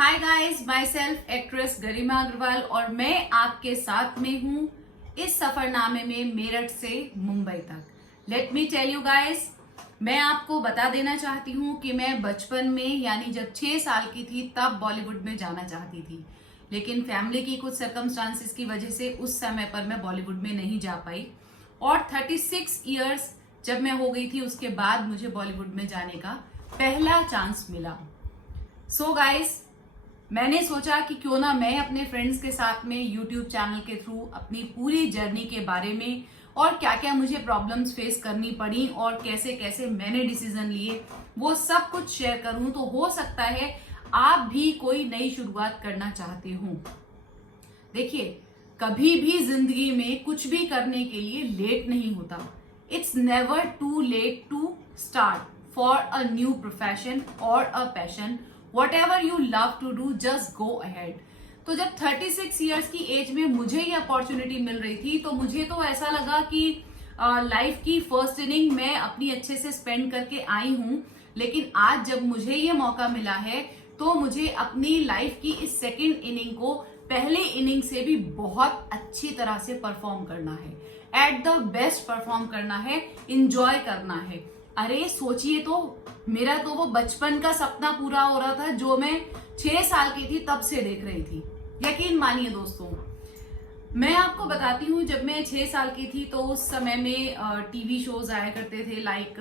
हाय guys, myself actress Garima Agarwal और मैं आपके साथ में हूं इस सफरनामे में मेरठ से मुंबई तक। Let me tell you guys, मैं आपको बता देना चाहती हूं कि मैं बचपन में यानी जब 6 साल की थी तब बॉलीवुड में जाना चाहती थी, लेकिन फैमिली की कुछ सर्कमस्टांसिस की वजह से उस समय पर मैं बॉलीवुड में नहीं जा पाई और 36 इयर्स जब मैं हो गई थी उसके बाद मुझे बॉलीवुड में जाने का पहला चांस मिला। सो गाइस, मैंने सोचा कि क्यों ना मैं अपने फ्रेंड्स के साथ में यूट्यूब चैनल के थ्रू अपनी पूरी जर्नी के बारे में और क्या क्या मुझे प्रॉब्लम्स फेस करनी पड़ी और कैसे कैसे मैंने डिसीजन लिए वो सब कुछ शेयर करूं। तो हो सकता है आप भी कोई नई शुरुआत करना चाहते हो। देखिए, कभी भी जिंदगी में कुछ भी करने के लिए लेट नहीं होता। It's never too late to start for a new profession और a passion. Whatever you love to do, just go ahead। तो जब 36 इयर्स की एज में मुझे ये अपॉर्चुनिटी मिल रही थी तो मुझे तो ऐसा लगा कि लाइफ की फर्स्ट इनिंग मैं अपनी अच्छे से स्पेंड करके आई हूं, लेकिन आज जब मुझे ये मौका मिला है तो मुझे अपनी लाइफ की इस सेकेंड इनिंग को पहले इनिंग से भी बहुत अच्छी तरह से परफॉर्म करना है, एट द बेस्ट परफॉर्म करना है, इंजॉय करना है। अरे सोचिए तो, मेरा तो वो बचपन का सपना पूरा हो रहा था जो मैं 6 साल की थी तब से देख रही थी। यकीन मानिए दोस्तों, मैं आपको बताती हूँ, जब मैं 6 साल की थी तो उस समय में टीवी शोज आया करते थे लाइक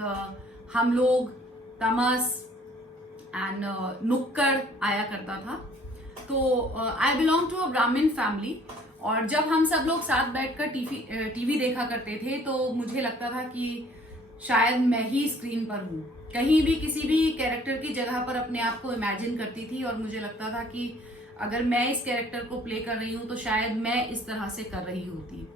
हम लोग, तमस एंड नुक्कड़ आया करता था। तो आई बिलोंग टू अ ब्राह्मण फैमिली और जब हम सब लोग साथ बैठकर टीवी देखा करते थे तो मुझे लगता था कि शायद मैं ही स्क्रीन पर हूँ। कहीं भी किसी भी कैरेक्टर की जगह पर अपने आप को इमेजिन करती थी और मुझे लगता था कि अगर मैं इस कैरेक्टर को प्ले कर रही हूँ तो शायद मैं इस तरह से कर रही होती।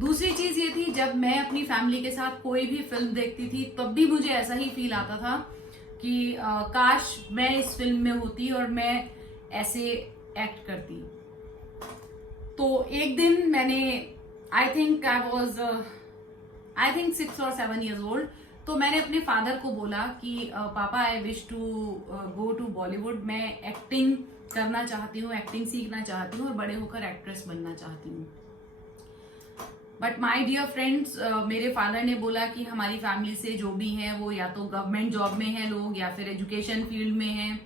दूसरी चीज ये थी, जब मैं अपनी फैमिली के साथ कोई भी फिल्म देखती थी तब भी मुझे ऐसा ही फील आता था कि काश मैं इस फिल्म में होती और मैं ऐसे एक्ट करती। तो एक दिन मैंने आई थिंक 6 और 7 years old, तो मैंने अपने फादर को बोला कि पापा I wish to go to Bollywood. मैं एक्टिंग करना चाहती हूँ, एक्टिंग सीखना चाहती हूँ और बड़े होकर एक्ट्रेस बनना चाहती हूँ। बट माय डियर फ्रेंड्स, मेरे फादर ने बोला कि हमारी फैमिली से जो भी हैं वो या तो गवर्नमेंट जॉब में हैं लोग या फिर एजुकेशन फील्ड में हैं।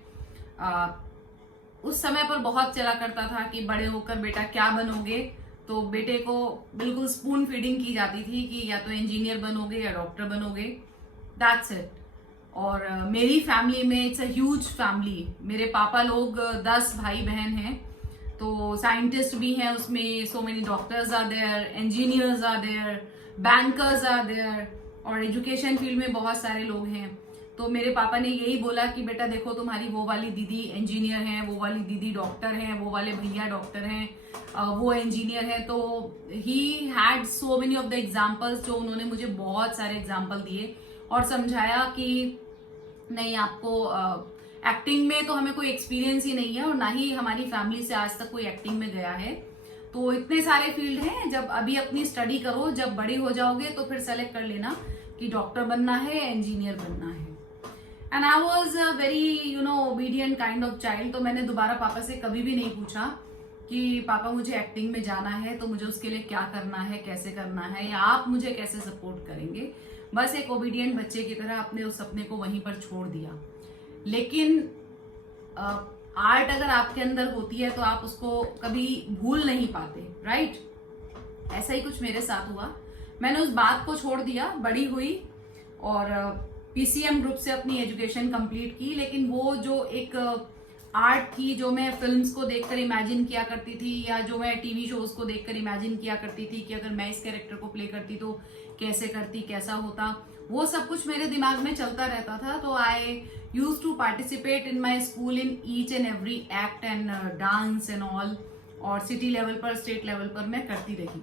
उस समय पर बहुत चला करता था कि बड़े होकर बेटा क्या बनोगे, तो बेटे को बिल्कुल स्पून फीडिंग की जाती थी कि या तो इंजीनियर बनोगे या डॉक्टर बनोगे, दैट्स इट। और मेरी फैमिली में इट्स अ ह्यूज फैमिली। मेरे पापा लोग 10 भाई बहन हैं, तो साइंटिस्ट भी हैं उसमें, so many doctors are there, engineers are there, bankers are there और एजुकेशन फील्ड में बहुत सारे लोग हैं। तो मेरे पापा ने यही बोला कि बेटा देखो, तुम्हारी वो वाली दीदी इंजीनियर हैं, वो वाली दीदी डॉक्टर हैं, वो वाले भैया डॉक्टर हैं, वो इंजीनियर है। तो he had so many of the examples, जो उन्होंने मुझे बहुत सारे एग्जाम्पल दिए और समझाया कि नहीं, आपको एक्टिंग में तो हमें कोई एक्सपीरियंस ही नहीं है और ना ही हमारी फैमिली से आज तक कोई एक्टिंग में गया है। तो इतने सारे फील्ड हैं, जब अभी अपनी स्टडी करो, जब बड़ी हो जाओगे तो फिर सेलेक्ट कर लेना कि डॉक्टर बनना है या इंजीनियर बनना है। And I was a very obedient kind of child. तो मैंने दोबारा पापा से कभी भी नहीं पूछा कि पापा मुझे एक्टिंग में जाना है तो मुझे उसके लिए क्या करना है, कैसे करना है, या आप मुझे कैसे सपोर्ट करेंगे। बस एक ओबीडियंट बच्चे की तरह अपने उस सपने को वहीं पर छोड़ दिया। लेकिन आर्ट अगर आपके अंदर होती है तो आप उसको कभी भूल नहीं पाते, राइट? ऐसा ही कुछ मेरे साथ हुआ। मैंने उस बात को छोड़ दिया, बड़ी हुई और पीसीएम ग्रुप से अपनी एजुकेशन कंप्लीट की। लेकिन वो जो एक आर्ट थी, जो मैं फिल्म्स को देखकर इमेजिन किया करती थी या जो मैं टीवी शोज को देखकर इमेजिन किया करती थी कि अगर मैं इस कैरेक्टर को प्ले करती तो कैसे करती, कैसा होता, वो सब कुछ मेरे दिमाग में चलता रहता था। तो I use to participate in my school in each and every act and dance and all, और सिटी लेवल पर, स्टेट लेवल पर मैं करती रही।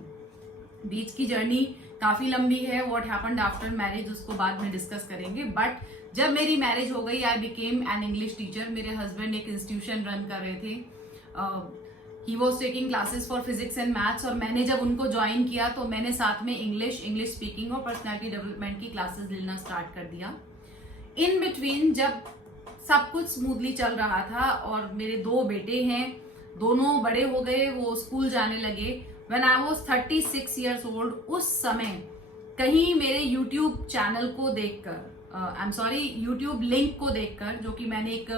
बीच की जर्नी काफी लंबी है, व्हाट हैपेंड आफ्टर मैरिज उसको बाद में डिस्कस करेंगे। बट जब मेरी मैरिज हो गई, I became an English teacher. मेरे हस्बैंड एक इंस्टीट्यूशन रन कर रहे थे, he was taking classes for physics and maths, और मैंने जब उनको ज्वाइन किया तो मैंने साथ में इंग्लिश स्पीकिंग और पर्सनैलिटी डेवलपमेंट की क्लासेस लेना स्टार्ट कर दिया। इन बिटवीन जब सब कुछ स्मूथली चल रहा था और मेरे 2 बेटे हैं, दोनों बड़े हो गए, वो स्कूल जाने लगे। When I was 36 years old, उस समय कहीं मेरे यूट्यूब चैनल को देखकर, I am sorry, YouTube link को देखकर, जो कि मैंने एक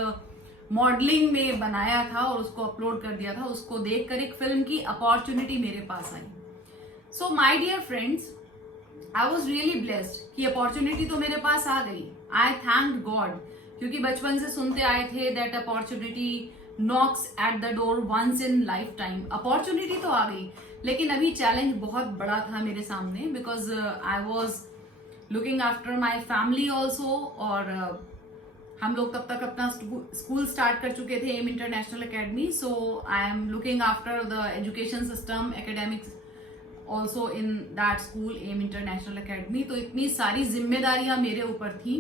मॉडलिंग में बनाया था और उसको अपलोड कर दिया था, उसको देखकर एक फिल्म की अपॉर्चुनिटी मेरे पास आई। So my dear friends, I was really blessed कि अपॉर्चुनिटी तो मेरे पास आ गई। आई थैंक गॉड, क्योंकि बचपन से सुनते आए थे that opportunity knocks at the door once in life time. Opportunity तो आ गई, लेकिन अभी चैलेंज बहुत बड़ा था मेरे सामने, because I was looking after my family also. और हम लोग तब तक अपना स्कूल स्टार्ट कर चुके थे, M international academy. So I am looking after the education system, academics also in that school, M international academy. तो इतनी सारी जिम्मेदारियां मेरे ऊपर थी,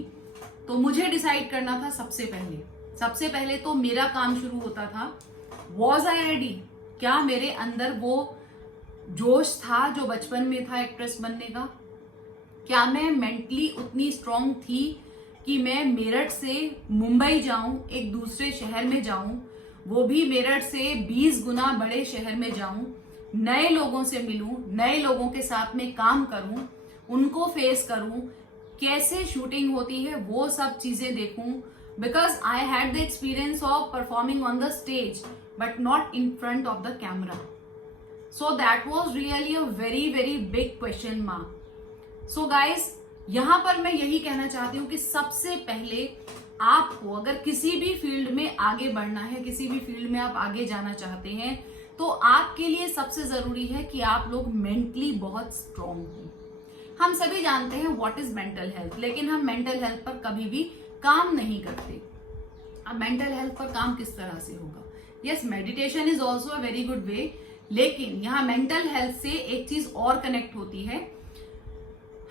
तो मुझे डिसाइड करना था सबसे पहले तो मेरा काम शुरू होता था, वॉज आई रेडी? क्या मेरे अंदर वो जोश था जो बचपन में था एक्ट्रेस बनने का? क्या मैं मेंटली उतनी स्ट्रांग थी कि मैं मेरठ से मुंबई जाऊं, एक दूसरे शहर में जाऊं, वो भी मेरठ से 20 गुना बड़े शहर में जाऊं, नए लोगों से मिलूं, नए लोगों के साथ में काम करूं, उनको फेस करूं, कैसे शूटिंग होती है वो सब चीजें देखूं, because I had the experience of performing on the stage but not in front of the camera. So that was really a very very big question mark. So guys, यहां पर मैं यही कहना चाहती हूं कि सबसे पहले आपको अगर किसी भी फील्ड में आगे बढ़ना है, किसी भी फील्ड में आप आगे जाना चाहते हैं, तो आपके लिए सबसे जरूरी है कि आप लोग मेंटली बहुत स्ट्रांग हो। हम सभी जानते हैं व्हाट इज मेंटल हेल्थ, लेकिन हम मेंटल हेल्थ पर कभी भी काम नहीं करते। अब मेंटल हेल्थ पर काम किस तरह से होगा? Yes, meditation is also a very good way, लेकिन यहाँ मेंटल हेल्थ से एक चीज और कनेक्ट होती है।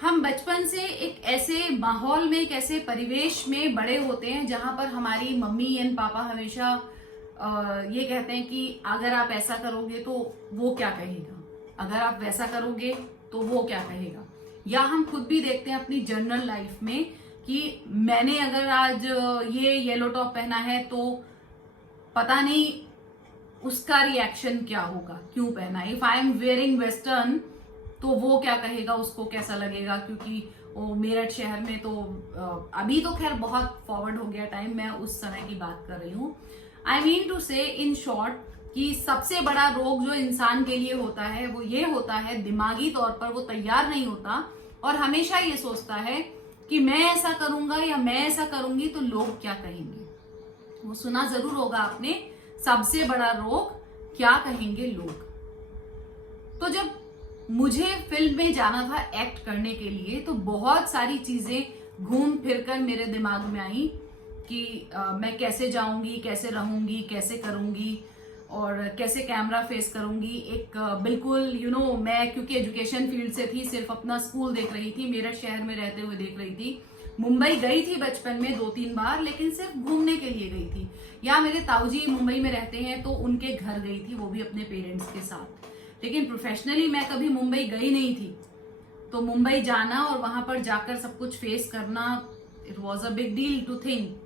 हम बचपन से एक ऐसे माहौल में, एक ऐसे परिवेश में बड़े होते हैं जहां पर हमारी मम्मी एंड पापा हमेशा ये कहते हैं कि अगर आप ऐसा करोगे तो वो क्या कहेगा, अगर आप वैसा करोगे तो वो क्या कहेगा। या हम खुद भी देखते हैं अपनी जर्नल लाइफ में कि मैंने अगर आज ये येलो टॉप पहना है तो पता नहीं उसका रिएक्शन क्या होगा, क्यों पहना है। If I am wearing western तो वो क्या कहेगा, उसको कैसा लगेगा, क्योंकि वो मेरठ शहर में तो अभी तो खैर बहुत फॉरवर्ड हो गया टाइम, मैं उस समय की बात कर रही हूँ। आई मीन टू से इन शॉर्ट कि सबसे बड़ा रोग जो इंसान के लिए होता है वो ये होता है, दिमागी तौर पर वो तैयार नहीं होता और हमेशा ये सोचता है कि मैं ऐसा करूंगा या मैं ऐसा करूंगी तो लोग क्या कहेंगे। वो सुना जरूर होगा आपने, सबसे बड़ा रोग क्या कहेंगे लोग। तो जब मुझे फिल्म में जाना था एक्ट करने के लिए, तो बहुत सारी चीजें घूम फिर कर मेरे दिमाग में आई कि मैं कैसे जाऊंगी, कैसे रहूंगी, कैसे करूंगी और कैसे कैमरा फेस करूंगी। एक बिल्कुल मैं क्योंकि एजुकेशन फील्ड से थी, सिर्फ अपना स्कूल देख रही थी, मेरठ शहर में रहते हुए देख रही थी। मुंबई गई थी बचपन में 2-3 बार, लेकिन सिर्फ घूमने के लिए गई थी। या मेरे ताऊजी मुंबई में रहते हैं तो उनके घर गई थी, वो भी अपने पेरेंट्स के साथ। लेकिन प्रोफेशनली मैं कभी मुंबई गई नहीं थी। तो मुंबई जाना और वहां पर जाकर सब कुछ फेस करना, it was a big deal to think.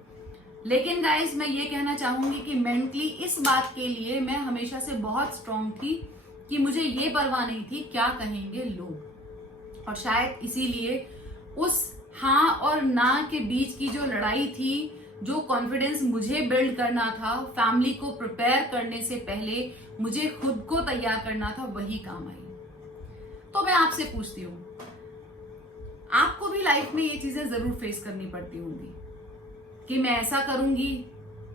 लेकिन गाइज, मैं ये कहना चाहूंगी कि मेंटली इस बात के लिए मैं हमेशा से बहुत स्ट्रांग थी कि मुझे ये परवाह नहीं थी क्या कहेंगे लोग। और शायद इसीलिए उस हाँ और ना के बीच की जो लड़ाई थी, जो कॉन्फिडेंस मुझे बिल्ड करना था, फैमिली को प्रिपेयर करने से पहले मुझे खुद को तैयार करना था, वही काम आई। तो मैं आपसे पूछती हूँ, आपको भी लाइफ में ये चीजें जरूर फेस करनी पड़ती होंगी कि मैं ऐसा करूंगी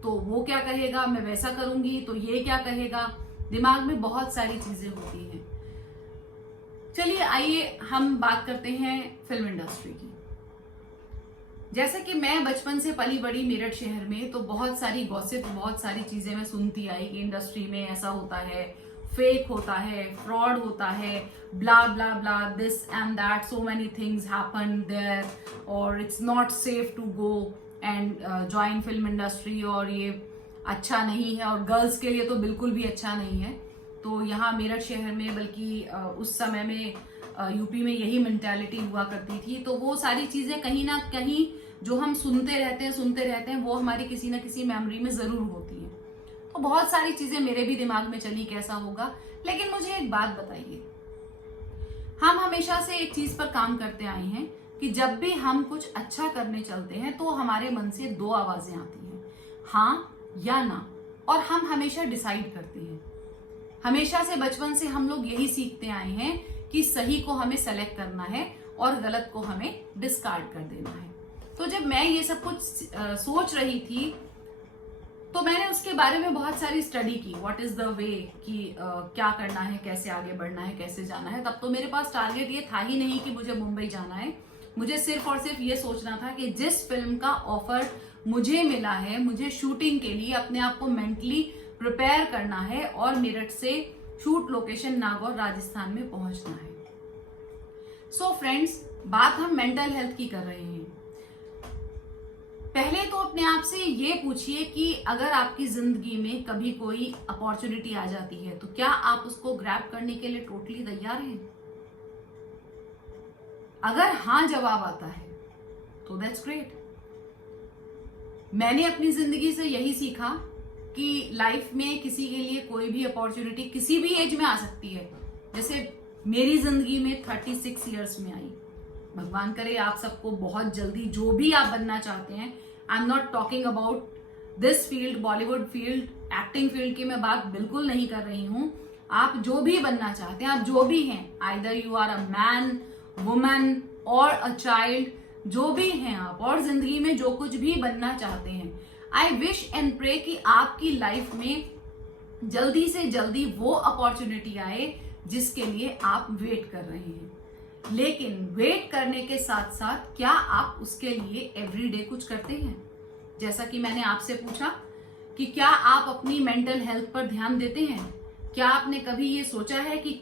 तो वो क्या कहेगा, मैं वैसा करूंगी तो ये क्या कहेगा। दिमाग में बहुत सारी चीजें होती हैं। चलिए आइए हम बात करते हैं फिल्म इंडस्ट्री की। जैसे कि मैं बचपन से पली बड़ी मेरठ शहर में, तो बहुत सारी गॉसिप, बहुत सारी चीजें मैं सुनती आई कि इंडस्ट्री में ऐसा होता है, फेक होता है, फ्रॉड होता है, blah blah blah, this and that, so many things happen there और it's not safe to go and join film industry, और ये अच्छा नहीं है और गर्ल्स के लिए तो बिल्कुल भी अच्छा नहीं है। तो यहाँ मेरठ शहर में, बल्कि उस समय में यूपी में यही मेंटालिटी हुआ करती थी। तो वो सारी चीजें कहीं ना कहीं जो हम सुनते रहते हैं वो हमारी किसी ना किसी मेमोरी में जरूर होती है। तो बहुत सारी चीजें मेरे भी दिमाग में चली कैसा होगा। लेकिन मुझे एक बात बताइए, हम हमेशा से एक चीज पर काम करते आए हैं कि जब भी हम कुछ अच्छा करने चलते हैं तो हमारे मन से दो आवाजें आती हैं, हाँ या ना, और हम हमेशा डिसाइड करते हैं। हमेशा से बचपन से हम लोग यही सीखते आए हैं कि सही को हमें सेलेक्ट करना है और गलत को हमें डिस्कार्ड कर देना है। तो जब मैं ये सब कुछ सोच रही थी तो मैंने उसके बारे में बहुत सारी स्टडी की, व्हाट इज द वे, कि क्या करना है, कैसे आगे बढ़ना है, कैसे जाना है। तब तो मेरे पास टारगेट ये था ही नहीं कि मुझे मुंबई जाना है। मुझे सिर्फ और सिर्फ ये सोचना था कि जिस फिल्म का ऑफर मुझे मिला है, मुझे शूटिंग के लिए अपने आप को मेंटली प्रिपेयर करना है और मेरठ से शूट लोकेशन नागौर राजस्थान में पहुंचना है। सो फ्रेंड्स, बात हम मेंटल हेल्थ की कर रहे हैं। पहले तो अपने आप से ये पूछिए कि अगर आपकी जिंदगी में कभी कोई अपॉर्चुनिटी आ जाती है तो क्या आप उसको ग्रैब करने के लिए टोटली तैयार हैं? अगर हाँ जवाब आता है तो दैट्स ग्रेट। मैंने अपनी जिंदगी से यही सीखा कि लाइफ में किसी के लिए कोई भी अपॉर्चुनिटी किसी भी एज में आ सकती है। जैसे मेरी जिंदगी में 36 इयर्स में आई। भगवान करे आप सबको बहुत जल्दी जो भी आप बनना चाहते हैं, I am not talking about this field, Bollywood field, acting field की मैं बात बिल्कुल नहीं कर रही हूं। आप जो भी बनना चाहते हैं, आप जो भी हैं, either you are a man, woman or a child, जो भी हैं आप, और जिंदगी में जो कुछ भी बनना चाहते हैं, आई विश एंड प्रे कि आपकी लाइफ में जल्दी से जल्दी वो अपॉर्चुनिटी आए जिसके लिए आप वेट कर रहे हैं। लेकिन वेट करने के साथ साथ क्या आप उसके लिए एवरीडे कुछ करते हैं? जैसा कि मैंने आपसे पूछा कि क्या आप अपनी मेंटल हेल्थ पर ध्यान देते हैं? क्या आपने कभी ये सोचा है कि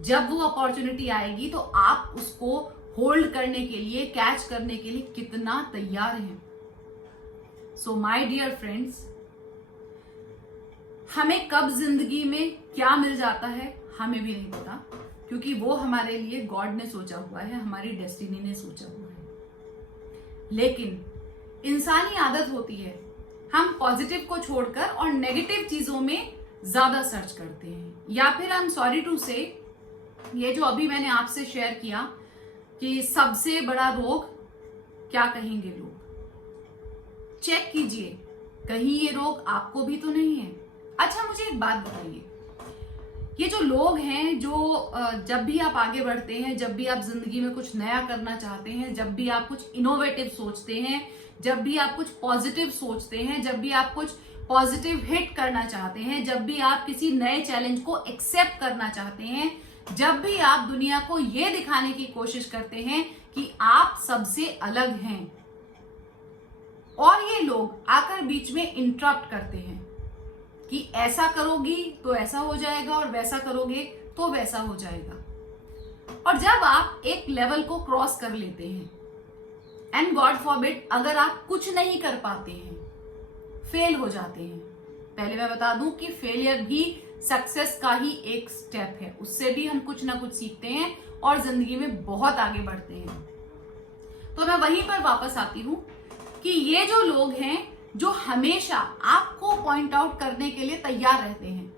जब वो अपॉर्चुनिटी आएगी तो आप उसको होल्ड करने के लिए, कैच करने के लिए कितना तैयार हैं? सो माय डियर फ्रेंड्स, हमें कब जिंदगी में क्या मिल जाता है हमें भी नहीं पता, क्योंकि वो हमारे लिए गॉड ने सोचा हुआ है, हमारी डेस्टिनी ने सोचा हुआ है। लेकिन इंसानी आदत होती है, हम पॉजिटिव को छोड़कर और नेगेटिव चीजों में ज्यादा सर्च करते हैं। या फिर आई एम सॉरी टू से, ये जो अभी मैंने आपसे शेयर किया कि सबसे बड़ा रोग क्या कहेंगे लोग, चेक कीजिए कहीं ये रोग आपको भी तो नहीं है। अच्छा मुझे एक बात बताइए, ये जो लोग हैं जो जब भी आप आगे बढ़ते हैं, जब भी आप जिंदगी में कुछ नया करना चाहते हैं, जब भी आप कुछ इनोवेटिव सोचते हैं, जब भी आप कुछ पॉजिटिव सोचते हैं, जब भी आप कुछ पॉजिटिव हिट करना चाहते हैं, जब भी आप किसी नए चैलेंज को एक्सेप्ट करना चाहते हैं, जब भी आप दुनिया को ये दिखाने की कोशिश करते हैं कि आप सबसे अलग हैं, और ये लोग आकर बीच में इंटरप्ट करते हैं कि ऐसा करोगी तो ऐसा हो जाएगा और वैसा करोगे तो वैसा हो जाएगा। और जब आप एक लेवल को क्रॉस कर लेते हैं, एंड गॉड फॉरबिड अगर आप कुछ नहीं कर पाते हैं, फेल हो जाते हैं, पहले मैं बता दूं कि फेलियर भी सक्सेस का ही एक स्टेप है, उससे भी हम कुछ ना कुछ सीखते हैं और जिंदगी में बहुत आगे बढ़ते हैं। तो मैं वहीं पर वापस आती हूं कि ये जो लोग हैं जो हमेशा आपको पॉइंट आउट करने के लिए तैयार रहते हैं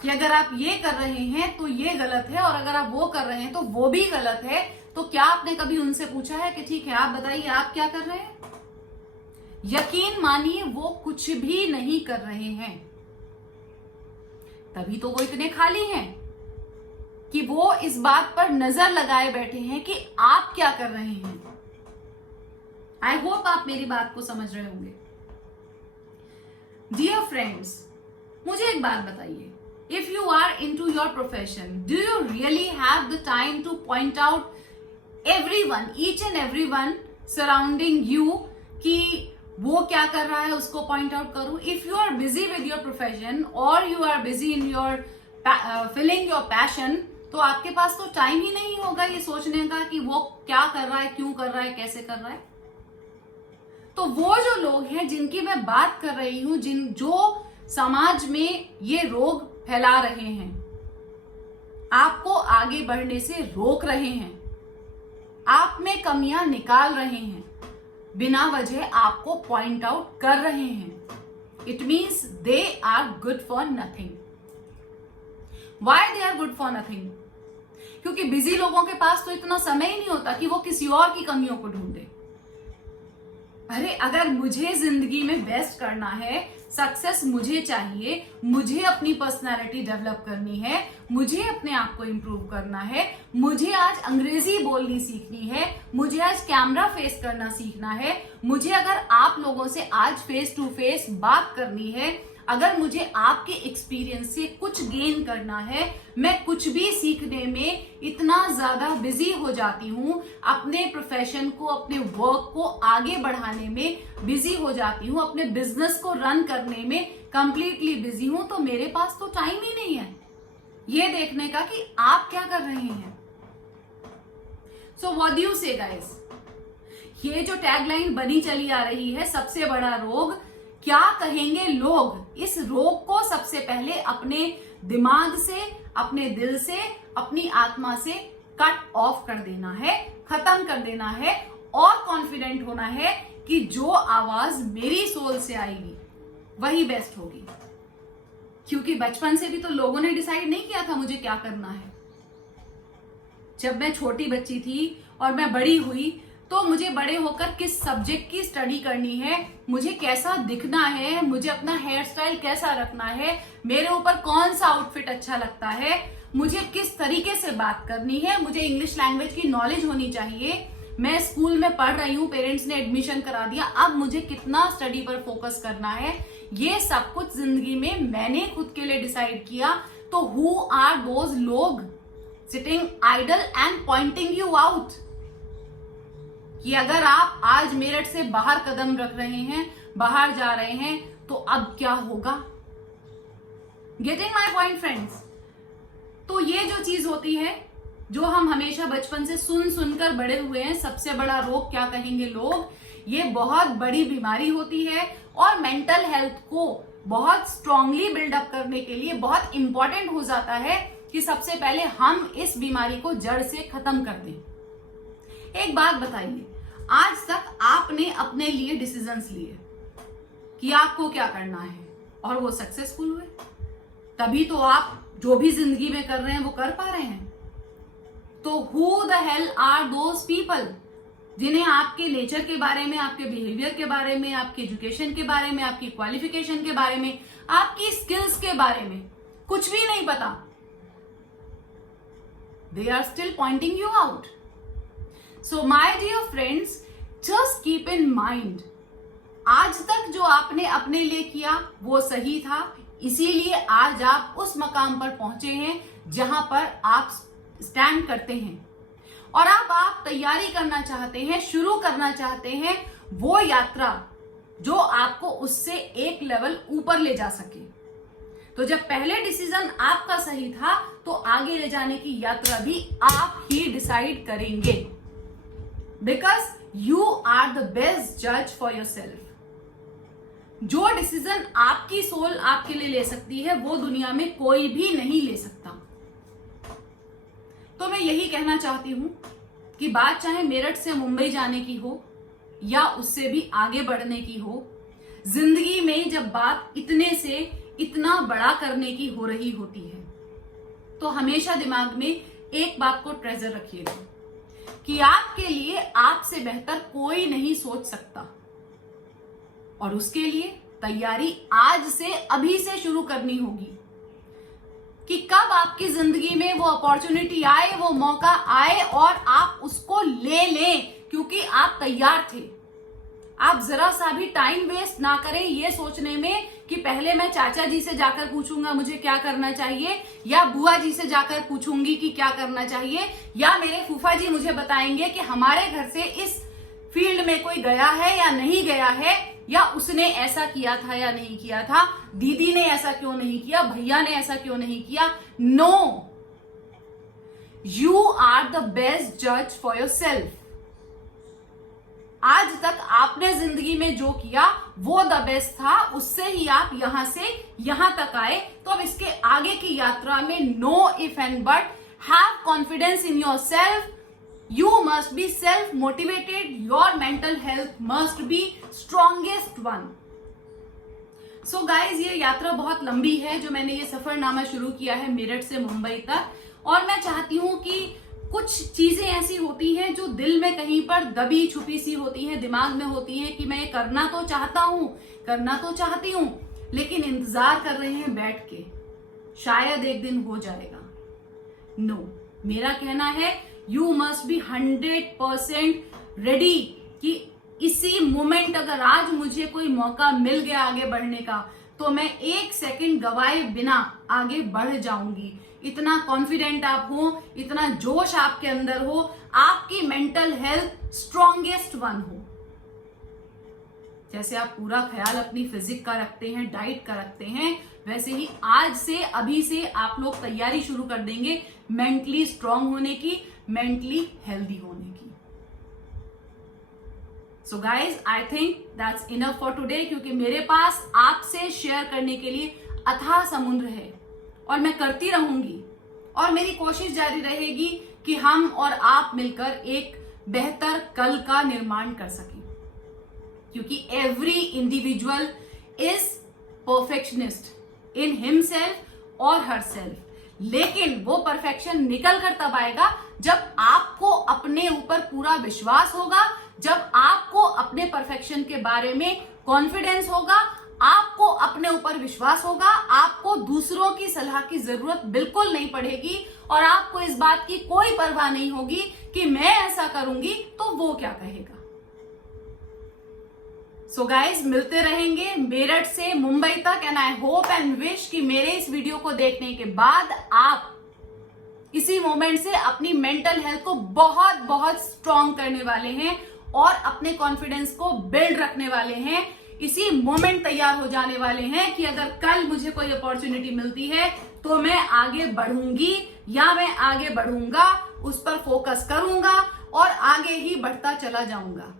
कि अगर आप ये कर रहे हैं तो ये गलत है, और अगर आप वो कर रहे हैं तो वो भी गलत है, तो क्या आपने कभी उनसे पूछा है कि ठीक है आप बताइए आप क्या कर रहे हैं? यकीन मानिए वो कुछ भी नहीं कर रहे हैं, तभी तो वो इतने खाली हैं कि वो इस बात पर नजर लगाए बैठे हैं कि आप क्या कर रहे हैं। आई होप आप मेरी बात को समझ रहे होंगे। डियर फ्रेंड्स, मुझे एक बात बताइए, if you are into your profession, do you really have the time to point out everyone, each and everyone surrounding you कि वो क्या कर रहा है उसको पॉइंट आउट करो? If you are busy with your profession और you are busy in your filling your passion, तो आपके पास तो टाइम ही नहीं होगा ये सोचने का कि वो क्या कर रहा है, क्यों कर रहा है, कैसे कर रहा है। तो वो जो लोग हैं जिनकी मैं बात कर रही हूं, जो समाज में ये रोग फैला रहे हैं, आपको आगे बढ़ने से रोक रहे हैं, आप में कमियां निकाल रहे हैं, बिना वजह आपको पॉइंट आउट कर रहे हैं, it means they are good for nothing. Why they are good for nothing? क्योंकि बिजी लोगों के पास तो इतना समय ही नहीं होता कि वो किसी और की कमियों को ढूंढे। अरे अगर मुझे जिंदगी में बेस्ट करना है, सक्सेस मुझे चाहिए, मुझे अपनी पर्सनालिटी डेवलप करनी है, मुझे अपने आप को इंप्रूव करना है, मुझे आज अंग्रेजी बोलनी सीखनी है, मुझे आज कैमरा फेस करना सीखना है, मुझे अगर आप लोगों से आज फेस टू फेस बात करनी है, अगर मुझे आपके एक्सपीरियंस से कुछ गेन करना है, मैं कुछ भी सीखने में इतना ज्यादा बिजी हो जाती हूँ, अपने प्रोफेशन को, अपने वर्क को आगे बढ़ाने में बिजी हो जाती हूँ, अपने बिजनेस को रन करने में कंप्लीटली बिजी हूँ, तो मेरे पास तो टाइम ही नहीं है ये देखने का कि आप क्या कर रहे हैं। सो व्हाट डू यू से गाइस? ये जो टैगलाइन बनी चली आ रही है, सबसे बड़ा रोग क्या कहेंगे लोग, इस रोग को सबसे पहले अपने दिमाग से, अपने दिल से, अपनी आत्मा से कट ऑफ कर देना है, खत्म कर देना है और कॉन्फिडेंट होना है कि जो आवाज मेरी सोल से आएगी वही बेस्ट होगी। क्योंकि बचपन से भी तो लोगों ने डिसाइड नहीं किया था मुझे क्या करना है। जब मैं छोटी बच्ची थी और मैं बड़ी हुई तो मुझे बड़े होकर किस सब्जेक्ट की स्टडी करनी है, मुझे कैसा दिखना है, मुझे अपना हेयर स्टाइल कैसा रखना है, मेरे ऊपर कौन सा आउटफिट अच्छा लगता है, मुझे किस तरीके से बात करनी है, मुझे इंग्लिश लैंग्वेज की नॉलेज होनी चाहिए, मैं स्कूल में पढ़ रही हूँ, पेरेंट्स ने एडमिशन करा दिया, अब मुझे कितना स्टडी पर फोकस करना है, ये सब कुछ जिंदगी में मैंने खुद के लिए डिसाइड किया। तो हु आर दोज लोग sitting idle and Poynting you out कि अगर आप आज मेरठ से बाहर कदम रख रहे हैं, बाहर जा रहे हैं, तो अब क्या होगा? Getting my point friends? तो ये जो चीज होती है, जो हम हमेशा बचपन से सुन सुनकर बड़े हुए हैं, सबसे बड़ा रोग क्या कहेंगे लोग, ये बहुत बड़ी बीमारी होती है और मेंटल हेल्थ को बहुत स्ट्रांगली बिल्डअप करने के लिए बहुत इंपॉर्टेंट हो जाता है कि सबसे पहले हम इस बीमारी को जड़ से खत्म कर दें। एक बात बताइए, आज तक आपने अपने लिए डिसीजंस लिए कि आपको क्या करना है और वो सक्सेसफुल हुए, तभी तो आप जो भी जिंदगी में कर रहे हैं वो कर पा रहे हैं। तो who the hell are those people जिन्हें आपके नेचर के बारे में, आपके बिहेवियर के बारे में, आपके एजुकेशन के बारे में, आपकी क्वालिफिकेशन के बारे में, आपकी स्किल्स के बारे में कुछ भी नहीं पता? They are still pointing you out. So my dear friends, just keep in mind, आज तक जो आपने अपने लिए किया वो सही था, इसीलिए आज आप उस मकाम पर पहुंचे हैं जहां पर आप स्टैंड करते हैं। और अब आप तैयारी करना चाहते हैं, शुरू करना चाहते हैं वो यात्रा जो आपको उससे एक लेवल ऊपर ले जा सके। तो जब पहले डिसीजन आपका सही था, तो आगे ले जाने की यात्रा भी आप ही डिसाइड करेंगे, because you are the best जज फॉर योर सेल्फ। जो डिसीजन आपकी सोल आपके लिए ले सकती है, वो दुनिया में कोई भी नहीं ले सकता। तो मैं यही कहना चाहती हूं कि बात चाहे मेरठ से मुंबई जाने की हो या उससे भी आगे बढ़ने की हो, जिंदगी में जब बात इतने से इतना बड़ा करने की हो रही होती है, तो हमेशा दिमाग में एक बात को ट्रेजर रखिएगा कि आपके लिए आपसे बेहतर कोई नहीं सोच सकता। और उसके लिए तैयारी आज से, अभी से शुरू करनी होगी कि कब आपकी जिंदगी में वो अपॉर्चुनिटी आए, वो मौका आए और आप उसको ले लें, क्योंकि आप तैयार थे। आप जरा सा भी टाइम वेस्ट ना करें ये सोचने में कि पहले मैं चाचा जी से जाकर पूछूंगा मुझे क्या करना चाहिए, या बुआ जी से जाकर पूछूंगी कि क्या करना चाहिए, या मेरे फूफा जी मुझे बताएंगे कि हमारे घर से इस फील्ड में कोई गया है या नहीं गया है, या उसने ऐसा किया था या नहीं किया था, दीदी ने ऐसा क्यों नहीं किया, भैया ने ऐसा क्यों नहीं किया। No, you are the best जज फॉर योर सेल्फ। आज तक आपने जिंदगी में जो किया वो द बेस्ट था, उससे ही आप यहां से यहां तक आए। तो अब इसके आगे की यात्रा में know if and but, have confidence in your self, You must be self motivated. Your mental health must be strongest one. So guys, ये यात्रा बहुत लंबी है जो मैंने ये सफरनामा शुरू किया है मेरठ से मुंबई तक, और मैं चाहती हूँ कि कुछ चीजें ऐसी होती हैं जो दिल में कहीं पर दबी छुपी सी होती हैं, दिमाग में होती हैं कि मैं ये करना तो चाहता हूँ, करना तो चाहती हूँ, लेकिन इंतजार कर रहे हैं बैठ के, शायद एक दिन हो जाएगा। नो, मेरा कहना है यू मस्ट बी 100% रेडी कि इसी मोमेंट अगर आज मुझे कोई मौका मिल गया आगे बढ़ने का तो मैं 1 सेकंड गवाए बिना आगे बढ़ जाऊंगी। इतना कॉन्फिडेंट आप हो, इतना जोश आपके अंदर हो, आपकी मेंटल हेल्थ स्ट्रॉन्गेस्ट वन हो। जैसे आप पूरा ख्याल अपनी फिजिक का रखते हैं, डाइट का रखते हैं, वैसे ही आज से, अभी से आप लोग तैयारी शुरू कर देंगे मेंटली स्ट्रांग होने की, मेंटली हेल्दी होने की। So guys, I think that's enough for today, क्योंकि मेरे पास आपसे शेयर करने के लिए अथाह समुद्र है और मैं करती रहूंगी, और मेरी कोशिश जारी रहेगी कि हम और आप मिलकर एक बेहतर कल का निर्माण कर सकें, क्योंकि every individual is perfectionist in himself और हरसेल्फ, लेकिन वो परफेक्शन निकल कर तब आएगा जब आपको अपने ऊपर पूरा विश्वास होगा, जब आपको अपने परफेक्शन के बारे में कॉन्फिडेंस होगा, आपको अपने ऊपर विश्वास होगा, आपको दूसरों की सलाह की जरूरत बिल्कुल नहीं पड़ेगी, और आपको इस बात की कोई परवाह नहीं होगी कि मैं ऐसा करूंगी तो वो क्या कहेगा। सो गाइज, मिलते रहेंगे मेरठ से मुंबई तक, and I hope and wish कि मेरे इस वीडियो को देखने के बाद आप इसी मोमेंट से अपनी मेंटल हेल्थ को बहुत बहुत स्ट्रांग करने वाले हैं और अपने कॉन्फिडेंस को बिल्ड रखने वाले हैं। इसी मोमेंट तैयार हो जाने वाले हैं कि अगर कल मुझे कोई अपॉर्चुनिटी मिलती है तो मैं आगे बढ़ूंगी या मैं आगे बढ़ूंगा, उस पर फोकस करूंगा और आगे ही बढ़ता चला जाऊंगा।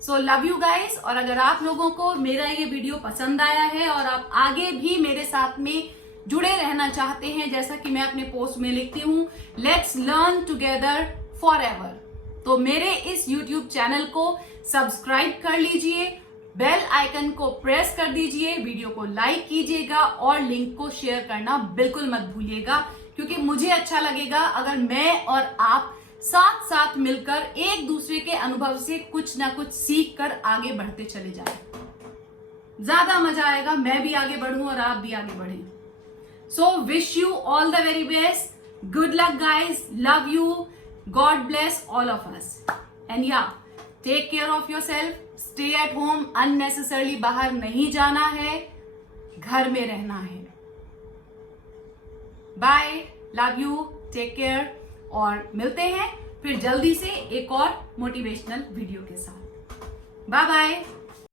सो लव यू गाइस, और अगर आप लोगों को मेरा ये वीडियो पसंद आया है और आप आगे भी मेरे साथ में जुड़े रहना चाहते हैं, जैसा कि मैं अपने पोस्ट में लिखती हूँ, let's learn together for ever, तो मेरे इस YouTube चैनल को सब्सक्राइब कर लीजिए, बेल आइकन को प्रेस कर दीजिए, वीडियो को लाइक कीजिएगा और लिंक को शेयर करना बिल्कुल मत भूलिएगा, क्योंकि मुझे अच्छा लगेगा अगर मैं और आप साथ साथ मिलकर एक दूसरे के अनुभव से कुछ ना कुछ सीख कर आगे बढ़ते चले जाएं। ज्यादा मजा आएगा, मैं भी आगे बढ़ूं और आप भी आगे बढ़ें। So wish you all the very best, good luck guys, love you, God bless all of us. And yeah, take care of yourself, stay at home, unnecessarily बाहर नहीं जाना है, घर में रहना है। Bye, love you, take care, और मिलते हैं फिर जल्दी से एक और मोटिवेशनल वीडियो के साथ। Bye bye.